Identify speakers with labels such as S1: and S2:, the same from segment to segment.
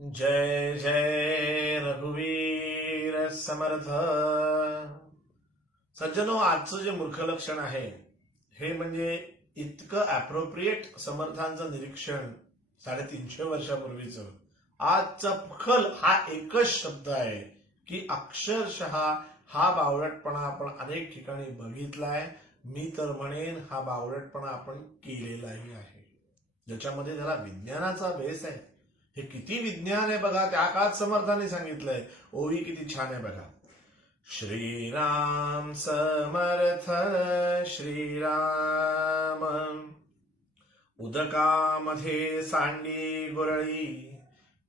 S1: जय जय रघुवीर समर्थ. सज्जनो आजचं जे मूर्ख लक्षण आहे हे म्हणजे इतकं अप्रोप्रिएट समर्थांचं निरीक्षण साडेतीनशे वर्षापूर्वीच. आज चपखल हा एकच शब्द आहे की अक्षरशः हा बावळटपणा आपण अनेक ठिकाणी बघितलाय. मी तर म्हणेन हा बावळटपणा आपण केलेलाही आहे. ज्याच्यामध्ये त्याला विज्ञानाचा बेस आहे. हे किती विज्ञान आहे बघा, त्या काळात समर्थाने सांगितलंय. ओवी किती छान आहे बघा. श्रीराम समर्थ, श्रीराम. उदकामध्ये सांडी गुरळी,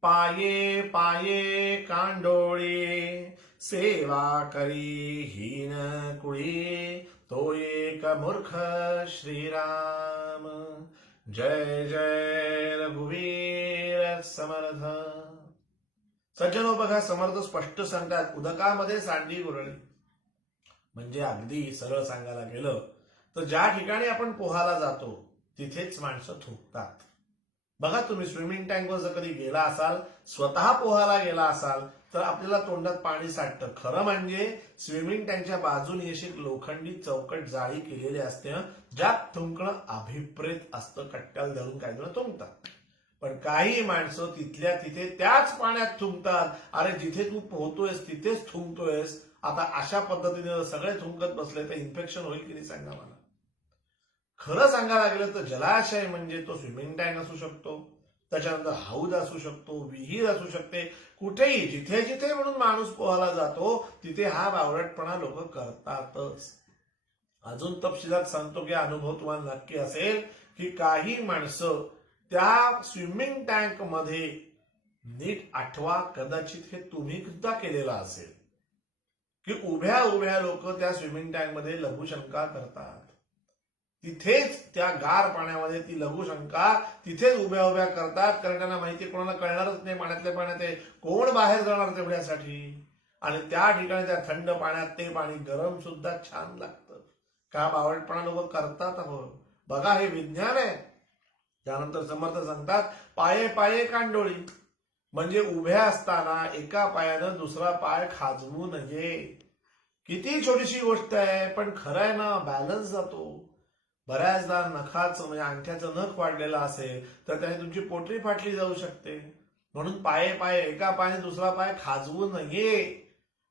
S1: पाये पाये, कांडोळी. सेवा करी हीन कुळी तो एक मूर्ख श्रीराम. जय जय रघुवीर. समर्थ. सज्जनो बघा समर्थ स्पष्ट सांगतात. उदकामध्ये सांडी गुरळी. म्हणजे अगदी सरळ सांगायला गेलं तर ज्या ठिकाणी आपण पोहायला जातो तिथेच माणसं थुकतात. बघा तुम्ही स्विमिंग टँकवर जर कधी गेला असाल स्वतः पोहायला गेला असाल तर आपल्याला तोंडात पाणी साठतं. खरं म्हणजे स्विमिंग टँकच्या बाजूने अशी लोखंडी चौकट जाळी केलेली असते ज्यात थुंकणं अभिप्रेत असतं. कट्ट्याला धरून काही जण थुंकतात. पण काही माणसं तिथल्या तिथे त्याच पाण्यात थुंकतात. अरे जिथे तू पोहतोयस तिथेच थुंकतोयस. आता अशा पद्धतीने सगळे थुंकत बसले तर इन्फेक्शन होईल की नाही सांगा मला. खरं सांगायला गेलं तर जलाशय म्हणजे तो स्विमिंग टँक असू शकतो. त्याच्यानंतर हौद असू शकतो विहीर असू शकते. कुठेही जिथे जिथे म्हणून माणूस पोहायला जातो तिथे हा बावळटपणा लोक करतातच. अजून तपशिलात सांगतो की अनुभव तुम्हाला नक्की असेल की काही माणसं त्या स्विमिंग टँकमध्ये नीट आठवा कदाचित हे तुम्ही सुद्धा केलेलं असेल. की उभ्या उभ्या लोक त्या स्विमिंग टँकमध्ये लघुशंका करतात. तिथेच त्या गार पाण्यामध्ये ती लघुशंका तिथेच उभ्या उभ्या करतात. कारण त्यांना माहिती कोणाला कळणारच नाही पाण्यातल्या पाण्यात कोण बाहेर जाणार तेवढ्यासाठी? आणि त्या ठिकाणी त्या थंड पाण्यात ते पाणी गरम सुद्धा छान लागतं. का बावटपणा लोक करतात अहो? बघा हे विज्ञान आहे. त्यानंतर समर्थ सांगतात पाये पाये कांडोळी. म्हणजे उभ्या असताना एका पायानं दुसरा पाय खाजवू नये. किती छोटीशी गोष्ट आहे पण खरं आहे ना बॅलन्स जातो. बऱ्याचदा नखाचं म्हणजे अंगठ्याचं नख वाढलेलं असेल तर त्याने तुमची पोटरी फाटली जाऊ शकते. म्हणून पाये पाये एका पायाने दुसरा पाय खाजवू नये.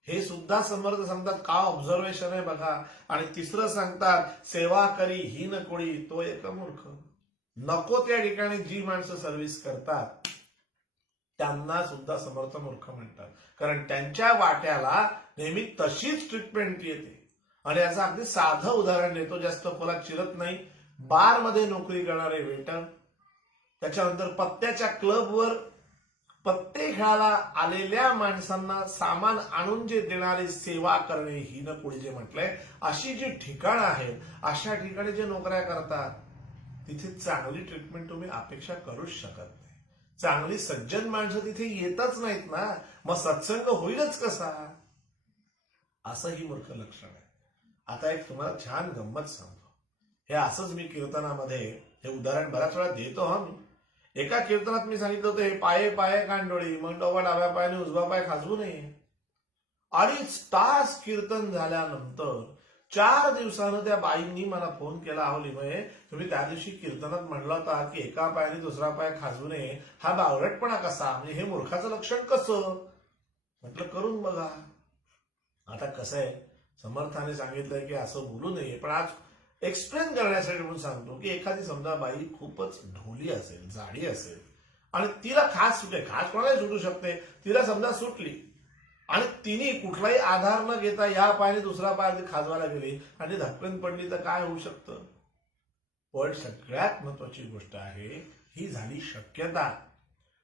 S1: हे सुद्धा समर्थ सांगतात का ऑब्झर्वेशन आहे बघा. आणि तिसरं सांगतात सेवा करी ही न कोळी तो एक मूर्ख. नको त्या ठिकाणी जी माणसं सर्व्हिस करतात त्यांना सुद्धा समर्थ मूर्ख म्हणतात. कारण त्यांच्या वाट्याला नेहमी तशीच ट्रीटमेंट येते. आणि याचं अगदी साधं उदाहरण देतो जास्त खोलात चिरत नाही. बारमध्ये नोकरी करणारे वेटर त्याच्यानंतर पत्त्याच्या क्लबवर पत्ते खेळायला आलेल्या माणसांना सामान आणून जे देणारे सेवा करणे हिनं न पुढे जे म्हटलंय अशी जी ठिकाणं आहेत अशा ठिकाणी जे नोकऱ्या करतात तिथे चांगली ट्रीटमेंट तुम्ही अपेक्षा करूच शकत नाही. चांगली सज्जन माणसं तिथे येतच नाहीत ना. मग सत्संग होईलच कसा? असंही मूर्ख लक्षण आहे आता एक तुम्हाला छान गंमत सांगतो. हे असंच मी कीर्तनामध्ये हे उदाहरण बऱ्याच वेळा देतो हा मी. एका कीर्तनात मी सांगितलं होतं हे पाये पाये कांडोळी मग डोबा डाव्या पायाने उजवा पाय खाजवू नये. अडीच तास कीर्तन झाल्यानंतर चार दिवसानं त्या बाईंनी मला फोन केला अहो लिमये तुम्ही त्या दिवशी कीर्तनात म्हणला होता की एका पायाने दुसरा पाय खाजू नये. हा बावरटपणा कसा? म्हणजे हे मूर्खाचं लक्षण कसं? म्हटलं करून बघा. आता कसं आहे समर्थाने सांगितलंय की असं बोलू नये पण आज एक्सप्लेन करण्यासाठी म्हणून सांगतो की एखादी समजा बाई खूपच ढोली असेल जाडी असेल आणि तिला खास सुटे खास कोणालाही सुटू शकते तिला समजा सुटली आणि तिने कुठलाही आधार न घेता या पायाने दुसरा पाय खाजवायला गेली. आणि धक्कन पडली तर काय होऊ शकतं? पण सगळ्यात महत्वाची गोष्ट आहे ही झाली शक्यता.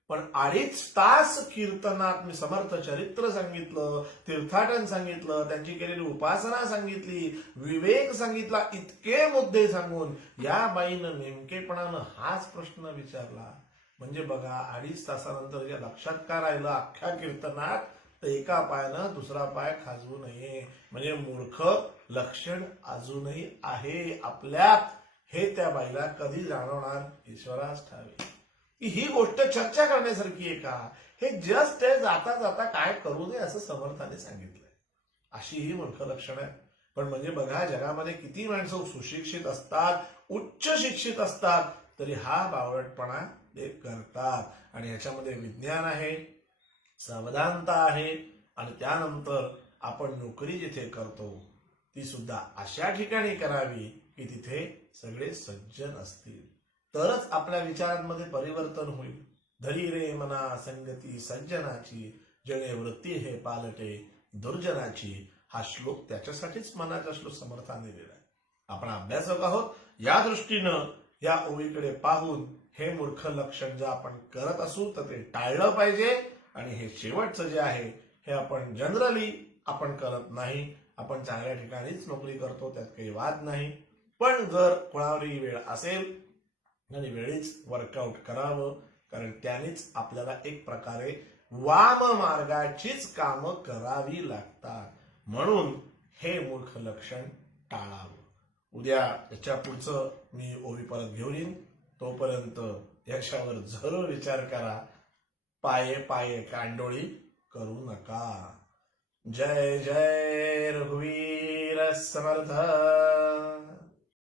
S1: पण अडीच तास कीर्तनात मी समर्थ चरित्र सांगितलं तीर्थाटन सांगितलं त्यांची केलेली उपासना सांगितली विवेक सांगितला इतके मुद्दे सांगून या बाईनं नेमकेपणानं हाच प्रश्न विचारला. म्हणजे बघा अडीच तासानंतर जे लक्षात का राहिलं अख्ख्या कीर्तनात तर एका पायानं दुसरा पाय खाजवू नये. म्हणजे मूर्ख लक्षण अजूनही आहे आपल्यात. हे त्या बाईला कधी जाणवणार? ईश्वरास ठावे. ही गोष्ट चर्चा करण्यासारखी आहे का? हे जस्ट ते जाता जाता काय करू नये असं समर्थाने सांगितलंय. अशी ही मूर्ख लक्षण आहे पण म्हणजे बघा जगामध्ये किती माणसं सुशिक्षित असतात उच्च शिक्षित असतात तरी हा बावळटपणा ते करतात. आणि याच्यामध्ये विज्ञान आहे. सावधानता आहे आणि त्यानंतर आपण नोकरी जिथे करतो ती सुद्धा अशा ठिकाणी करावी की तिथे सगळे सज्जन असतील. तरच आपल्या विचारांमध्ये परिवर्तन होईल. धरी रे मना संगती सज्जनाची जणे वृत्ती हे पालटे दुर्जनाची हा श्लोक त्याच्यासाठीच मनाचा श्लोक समर्थाने दिला आपण अभ्यासक आहोत या दृष्टीनं या ओळीकडे पाहून हे मूर्ख लक्षण जर आपण करत असू तर ते टाळलं पाहिजे. आणि हे शेवटचं जे आहे हे आपण जनरली आपण करत नाही. आपण चांगल्या ठिकाणीच नोकरी करतो त्यात काही वाद नाही. पण जर कोणावरही वेळ असेल आणि वेळीच वर्कआउट करावं कारण त्यानेच आपल्याला एक प्रकारे वाम मार्गाचीच कामं करावी लागतात. म्हणून हे मूर्ख लक्षण टाळावं. उद्या याच्या पुढचं मी ओवी परत घेऊन येईन. तोपर्यंत याच्यावर जरूर विचार करा. पाये पाये कांडोळी करू नका. जय जय रघुवीर समर्थ.